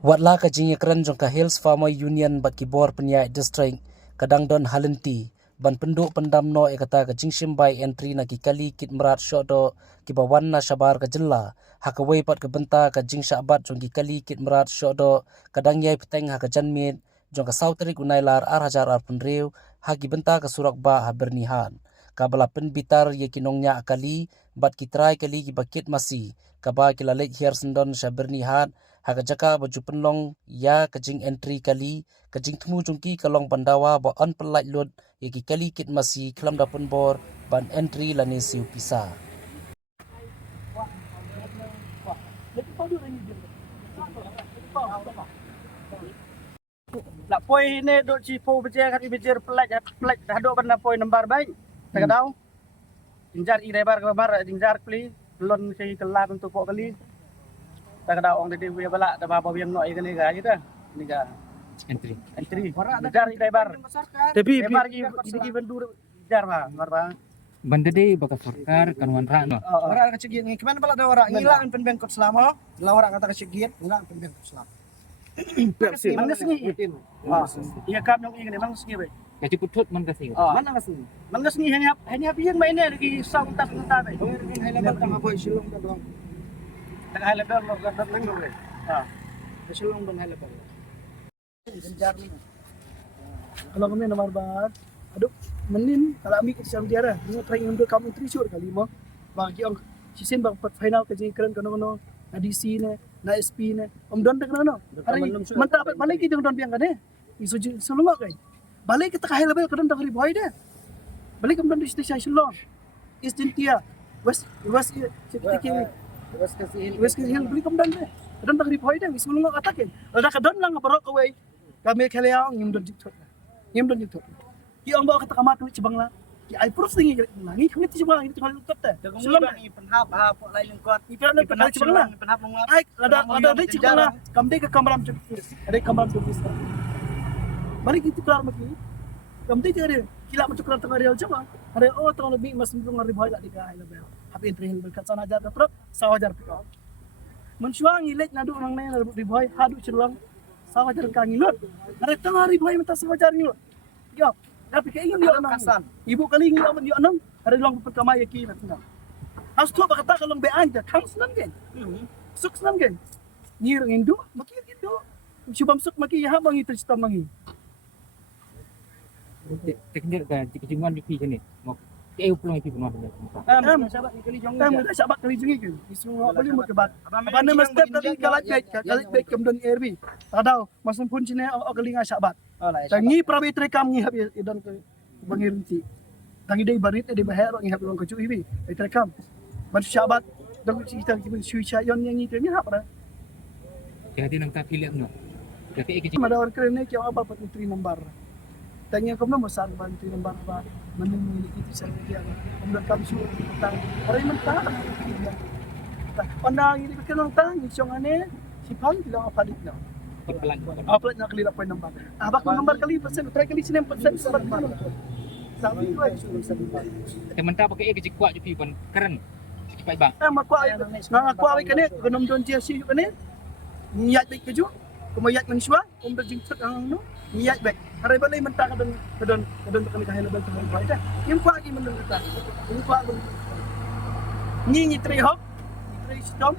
Watla ka jingikran jong ka Hills Farmer Union bat kibor penyai district kadang don halenti ban penduk pendamno ekata ka jingshim by entry na kikali kit merat shodo kibawan na shabar ka jilla hakawai pat ka benta ka jingsha bat jong kikali kit merat shodo kadang yai peteng haka janmit jong ka sautrik unailar hajar penriu haki benta ka surak ba habernihan kabala penbitar ye kinongnya akali bat kitrai kali kibakit masi kaba kilalek hier sendon shabernihan haka jaka baju penlong ya kajing entry kali kajing temu jungki kalong pandawa ba on pelait lut yaki kali kit masi kelam dapun bor ban entry lani siu pisa. Nak poi ni duk cipu bejer kat bejer pelak dah duk benda poi nembar baik. Tak tahu. Jinjar i lebar kamar jinjar kli lon sei kelar untuk pok kali. Tak tahu orang tadi dia balak dah apa yang nak ini ga gitu. Ini ga entry. Jinjar i lebar. Tapi lebar gi bendur jar ba marba. Benda deh bakal sarkar kanuan rakno. Orang kecegit ni kemana pula ada orang ngilang pen bengkot selama, lah orang kata kecegit ngilang pen bengkot selama. Mana sengi? Iya kam yang ini memang sengi baik. Kaji putut man kasih. Mana sengi? Mana sengi hanya piang main ni lagi sang tas entah baik. Orang hai lebar tang apa silong dah doang. Tak hai lebar lo kat teng lo baik. Silong dan hai lebar. Jinjar ni. Kalau kami nomor bar, aduh menin kalau ambil ke siang dia dah. Ni try untuk kamu trisur kali mah. Bagi orang season bang final ke jengkeran kono na DC ne, na SP ne. Don tak kono. Hari mentah balik kita don biang kan eh. Isu sulung kai. Balik kita kahai level kadang dah boy dah. Balik kemudian di station Shillong. East India, West Hill balik kemudian dah. Kadang dah boy dah. Isu sulung kata kan. Ada kadang lang barok away. Kami kalian ngim don jiktot. Ki ang bawa kata kamar kami cibang lah. Ki ai proof singi langi kami cibang itu kalau tetap dah. Sebelum ni penhap pok lain lengkot. Ikan nak penhap cibang lah. Penhap mengap. Ai ada cibang lah. Kami ke kamar am cibang. Ada kamar am cibang. Balik itu keluar maki. Kami tu ada kila macam keluar tengah real cuma. Ada tengah lebih mas minggu ngari boy tak dikai lebih. Happy entry hill berkat sana ajar terus sawajar pikau. Mensuang ilet nadu orang lain lebih boy hadu ceruang sawajar kangi lut. Ada tengah hari boy minta sawajar ni lut. Yo, tapi kayak ini dia nang. Ibu kali ini dia nang. Ada long pertama ya ki nak. Harus tu kata kalau be anja kang senang kan. Suk senang kan. Ni rindu, maki gitu. Cubam suk maki ya bang itu cerita mangi. Teknik kan kejimuan di sini. Mau kau pulang itu pun Sahabat ni kali jong. Kita sahabat kali jong itu. Isu boleh mau kebat. Apa nama step kali kalat baik kemudian RB. Tadau masuk pun sini kali ngai sahabat. Tangi prabi terekam ngi habis idan ke bangirti. Tangi dei barit dei bahar ngi habis ke cuci bi. Terekam. Ban sahabat dan kita suci yon yang itu ni apa dah. Jadi nang tak pilih no. Jadi kecil. Ada orang keren ni kau apa putri nomor. Tanya kamu besar bantu nomor apa. Memiliki itu saya dia. Kemudian kami suruh tentang orang mentah. Pandang ini berkenaan tentang isong ane sipang bilang apa dit no. Apa nak kali dapat nombor. Abak nombor kali persen try kali sini persen sebab mana. Tapi itu aja suruh sebab. Tementah pakai kecil kuat je pun keren. Cepat bang. Aku awak kene genom don jersey kene. Niat baik keju. Kemayat manusia, berjingkut ang no. Niat baik. Hari balai mentah kadang kali kahai lebel tu baik dah. Yang kuat lagi menurut kita. Yang kuat ni tri hok, tri stom,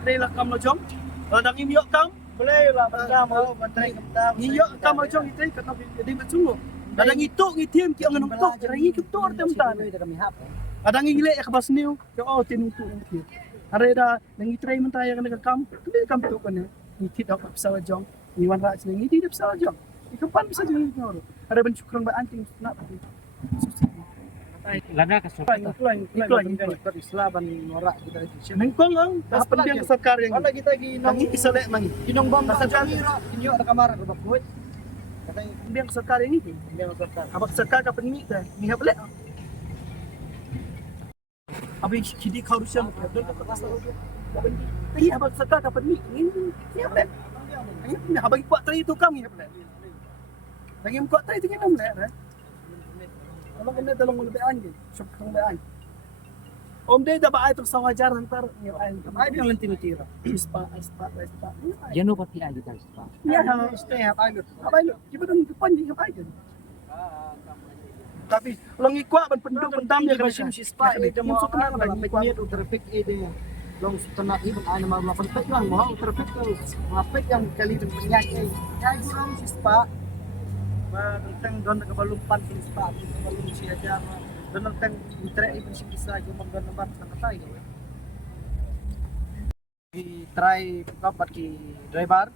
tri lakam lojong. Dang im yok kam, Boleh lah benda mau menteri kita. ni yok kam lojong tri kata jadi bersungguh. Kadang itu ngitim ki ang nontok, hari itu tem tan. Kami hap. Kadang ngile ka bas niu, ko tin tu ngi. Hari dah nang tri mentah yang kena kam, kam tu kan. Ni tidak pesawat jong, ni wan rak sini tidak pesawat jong. Ikapan bisa jadi ngoro. Ada bencukran ba anting nak. Lada kasut. Iklan Islam norak kita itu. Nengkong ang apa dia sekar yang Kalau kita lagi nangi isolate mangi. inong bom pasal kami inyo ada kamar ada buat. Katanya Biang sekar yang ini. dia masuk kan. Abak sekar ka penmi ta. Ni ha boleh. Abi kidi karusian dan ka pasal dia. Ni abak sekar ka penmi. Ni ha boleh. Ni abak kuat tadi itu kami ha boleh. Lagi kuat tadi itu kita boleh. Kalau kena tolong lebih anjing. Syuk tolong lebih anjing. Om dia dah baik tu sawajar hantar ya ay. Ay yang lanti tira. Ispa. Jano pati aja kan Pak. Ya, stay up ayo. Apa itu? Kita dah depan je apa itu? Tapi long ikwa ban penduduk pendam ya basim si spa itu Yung mo suka na dapat niat traffic itu. Long suka iban ay na mga traffic lang mo, traffic ko. Traffic yang kali ng penyakit. Kaya gurang si spa. Ba tentang don kabalumpan si spa, kabalum si aja. Don tentang intre ibon si bisa yung mga nomor sa katay. Try kapat ki driver.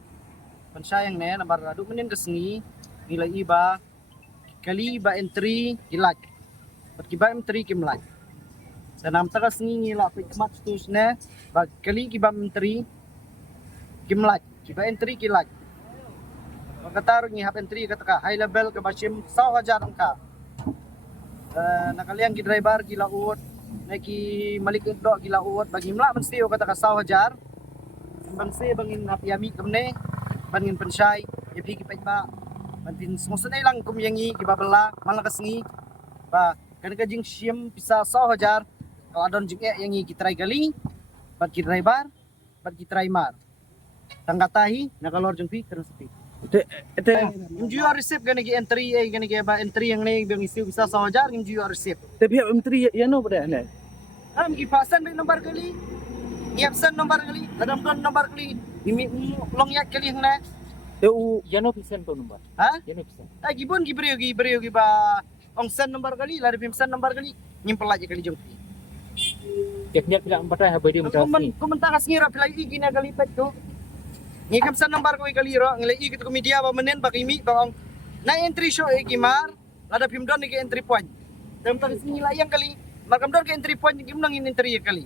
Pensayang ne nomor adu menin kesini nilai iba kali iba entry gilaj. Pat kiba entry kimlaj. Sa nam takas ni ngila pikmat stus ne bag kali kiba entry kimlaj. Kiba entry kilaj. Pagkataro ni hap entry kataka high level ka basim 1,000 angka. Nakaliang ki driver gilaut naki malikut do gilaut bagi mla man stiyo kataka 1,000. Bangse bangin hapiami kamne bangin pensay yapi ki pa Mantin sumusunay lang kumyangi kibabala malakas ngi ba kan kajing siyam pisa 1,000 kalau adon jing yang kitray gali bad ki driver bad ki try mar tanggatahi nakalor jung pi terus pi Ito imju receipt gani ki entry gani ki ba entry yang ne bang isiu bisa 1,000 imju receipt tapi M3 ya no pada ne. am ki pasan bi nomor gali ngapsan nomor gali adam don nomor gali imi long yak gali hna Eu Jano pisan to number. ha Jano pisan. gibon gibriyo ba ongsan nomor gali lari pimsan nomor gali nyimpel aja gali jung pi Teknik tidak empat habis dia macam ni. Kumentas ngira pilai igi na galipet ko. Ngikam sa number ko ikaliro, ngilay igi ko media ba menen ba kimi ba na entry show igi mar, lada pimdon igi entry point. Dam tagas ngila yang kali, makam don ke entry point igi nang entry kali.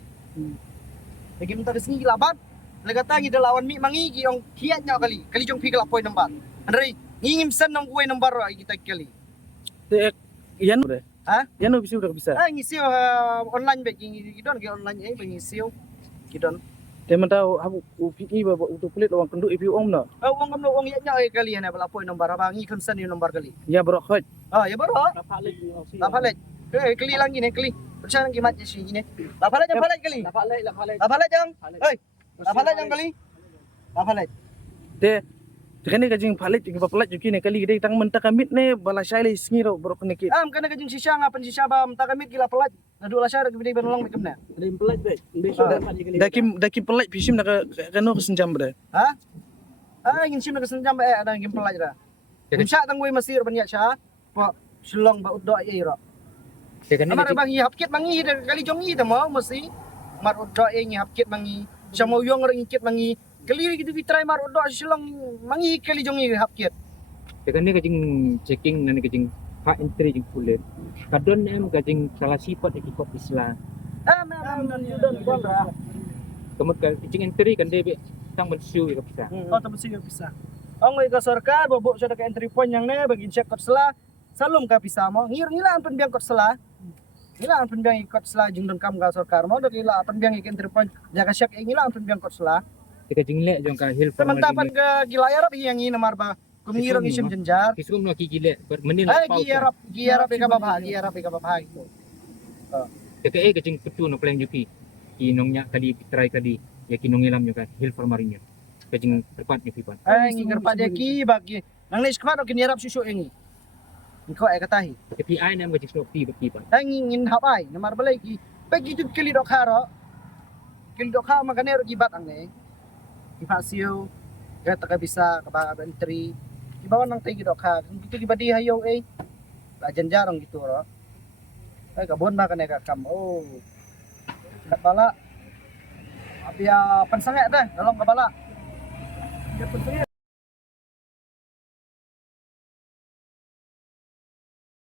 Lagi tagas ngila bat, lagata ngi dalawan mi mangigi ong kiat nya kali, kali jong pigla point number. Andre, ngingim san nang kuwe number igi tag kali. ya no deh. Ha? Ya no bisa. Ngisiw online ba gidon ge online ngisiw. Gidon. Dia tahu aku UPI ba untuk kulit orang kenduk IPU om na. Wong ngam wong nya kali na bala point number ba ngi konsen yung number kali. Ya bro khoj. Ya baru. Lapalet. Keli lang gini, keli. Percaya nang gimat si gini. Lapalet kali. Lapalet jang. Lapalet jang kali. Lapalet. Dia Kani kajing palit yung papalat yung kini kali kita tang mentak kamit ne bala syai singiro bro kene kit. Kana kajing sisya nga pan sisya ba mtakamit gila palat. Nadu la syara gibidi banulong mikem na. Ada pelat be. Dakim pelat pisim na kano kesenjam bre. Ha? Ingin sim na kasenjam ba ada ngim palat ra. Kimsya tang way masir ban ya sya. Pa sulong ba uddo ay ira. Teknik Amar bang hapkit mangi kali jong i tamo mesti. Mar uddo ay hapkit mangi. Siya mo yung ring ikit mangi. Kali gitu try mar uddo sulong mangi kali jong i hapkit. Teknik kajing checking nani kajing hak entry jing kulit. Kadon em kajing salah sifat ikut Islam. Kemudian kajing entry kan dia tang mensiu ikut bisa. Tapi sih bisa. Ang ka sarkar bobo sa ka entry point yang ne bagi check kot sela salum ka bisa mo ngilaan penbiang kot sela. Ngilaan penbiang ikot sela jing don kam ka sarkar mo dok ila penbiang ik entry point jaga check ngilaan penbiang kot sela. Kajing lek jong ka hil Teman-teman ke gilayar yang ini nomor ba kumiro isim jenjar. Kisum no kikile menil Giyarap ka babah gitu. Teke kajing petu no plan jupi. Kinongnya kali try kali ya kinong ilam yo kan hil farmarinyo. Kajing tepat ni pipan. Ngingir pa dia ki bagi nang nis kemana kinirap susu ini. Iko ay katahi. KPI na kajing snow pi pipan. Ngingin hapay nomor balay ki bagi tu kili dok haro. Kili dok ha maganero gibat ang ne. Ipasiyo gata ka bisa ka entry ibawan nang tay gidok ha gitu gibadi hayo janjarong gitu ro ay kabon na kanay kakam kabala abia pansangya dah dalam kabala